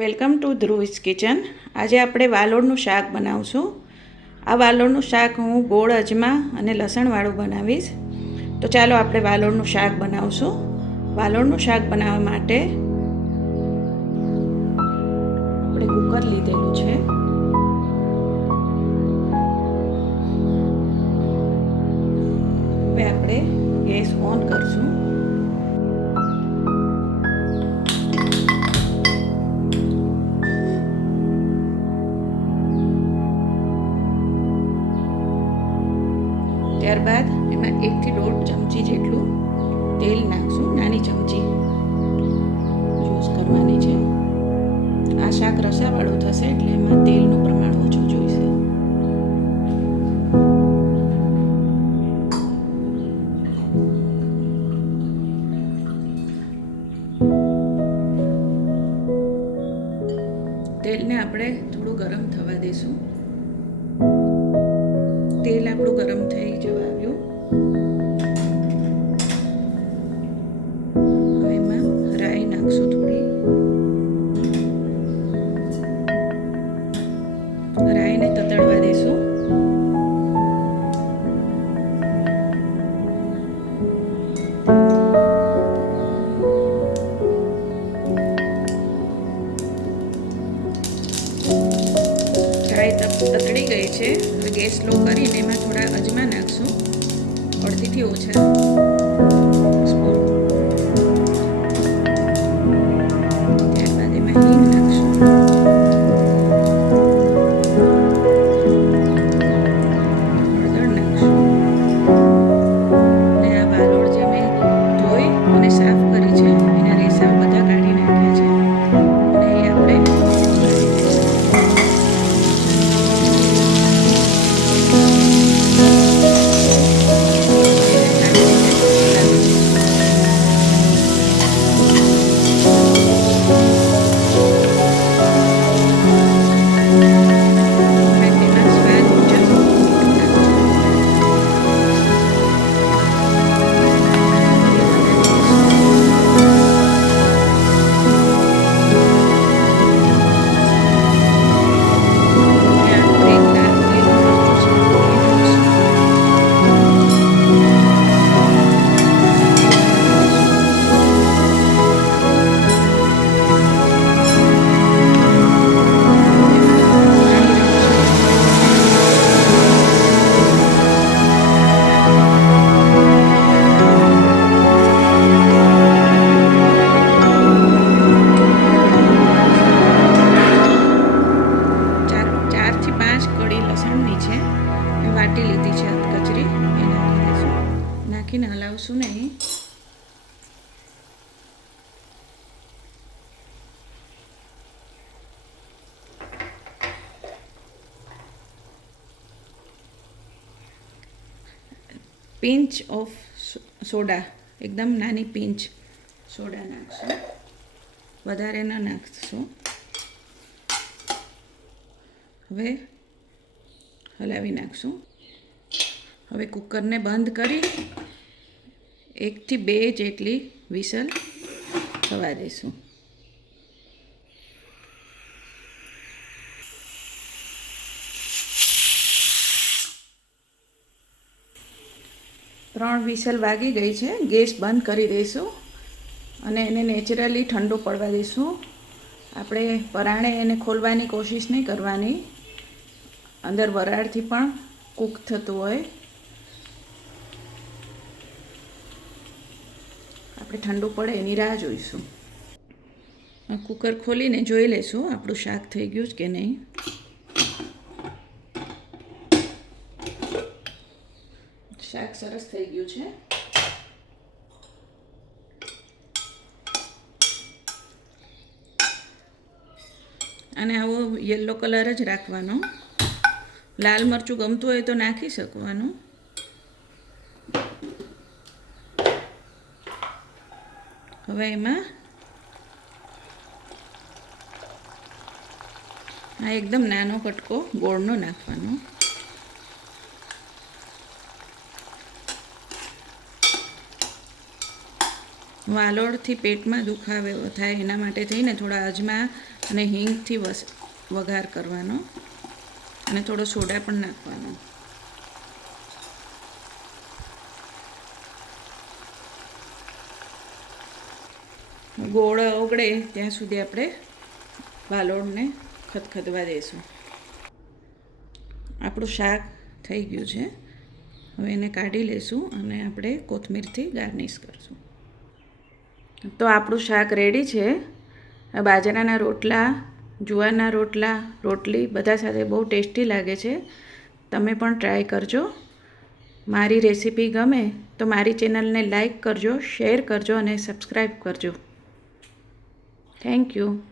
Welcome to ધ્રુવીસ kitchen. આજે આપણે વાલોળનું શાક બનાવશું. આ વાલોળનું શાક હું ગોળ અજમા અને લસણવાળું બનાવીશ. તો ચાલો આપણે વાલોળનું શાક બનાવશું. વાલોળનું શાક બનાવવા માટે આપણે કુકર લીધેલું છે. હવે આપણે ગેસ ઓન કરશું. ત્યારબાદ એમાં 1 થી 1.5 ચમચી જેટલું તેલ નાખશું. નાની ચમચી યુઝ કરવાની છે. આ શાક રસાવાળું થશે એટલે એમાં તેલનું પ્રમાણ ઓછું જોઈશે. તેલને આપણે થોડું ગરમ થવા દઈશું. તેલ આપણું ગરમ થઈ જવા આવ્યું. હવે એમાં રાઈ નાખશું. થોડી રાઈને તતડવા દઈશું. રાઈ તતડી ગઈ છે. હવે ગેસ સ્લો કરીને એમાં થોડા અજમા નાખશું. અડધીથી ઓછા સ્પૂન. ત્યારબાદ એમાં હિંગ નાખશું. હળદર નાખશું. અને આ વાલોળ જે મેં ધોઈ અને સાફ કરી છે એના રેસા બધા કાઢી નાખ્યા છે અને એ આપણે વાટી લીધી છે કચરી. એ નાખી દઈશું. નાખીને હલાવશું નહીં. પિંચ ઓફ સોડા, એકદમ નાની પિંચ સોડા નાખશું. વધારે ન નાખશું. હવે હલાવી નાખશું. હવે કુકરને બંધ કરી 1 થી 2 જેટલી વિસલ થવા દઈશું. ત્રણ વિસલ વાગી ગઈ છે. ગેસ બંધ કરી દઈશું અને એને નેચરલી ઠંડુ પડવા દઈશું. આપણે પરાણે એને ખોલવાની કોશિશ નહીં કરવાની. અંદર વરાળથી પણ કૂક થતું હોય. આપણે ઠંડુ પડે એની રાહ જોઈશું. કુકર ખોલીને જોઈ લઈશું આપણું શાક થઈ ગયું છે કે નહીં. શાક સરસ થઈ ગયું છે. અને આવો યલો કલર જ રાખવાનો. લાલ મરચું ગમતું હોય તો નાખી શકવાનું. હવે એમાં આ એકદમ નાનો કટકો ગોળનો નાખવાનો. વાલોળથી પેટમાં દુખાવો થાય એના માટે થઈને થોડા અજમા અને હિંગથી વઘાર કરવાનો અને થોડો સોડા પણ નાખવાનો. ગોળ ઓગળે ત્યાં સુધી આપણે વાલોળને ખદખદવા દઈશું. આપણું શાક થઈ ગયું છે. હવે એને કાઢી લઈશું અને આપણે કોથમીરથી ગાર્નિશ કરીશું. તો આપણું શાક રેડી છે. બાજરાના રોટલા, જુવારના રોટલા, રોટલી બધા સાથે બહુ ટેસ્ટી લાગે છે. તમે પણ ટ્રાય કરજો. મારી રેસીપી ગમે તો મારી ચેનલને લાઈક કરજો, શેર કરજો અને સબસ્ક્રાઈબ કરજો. Thank you.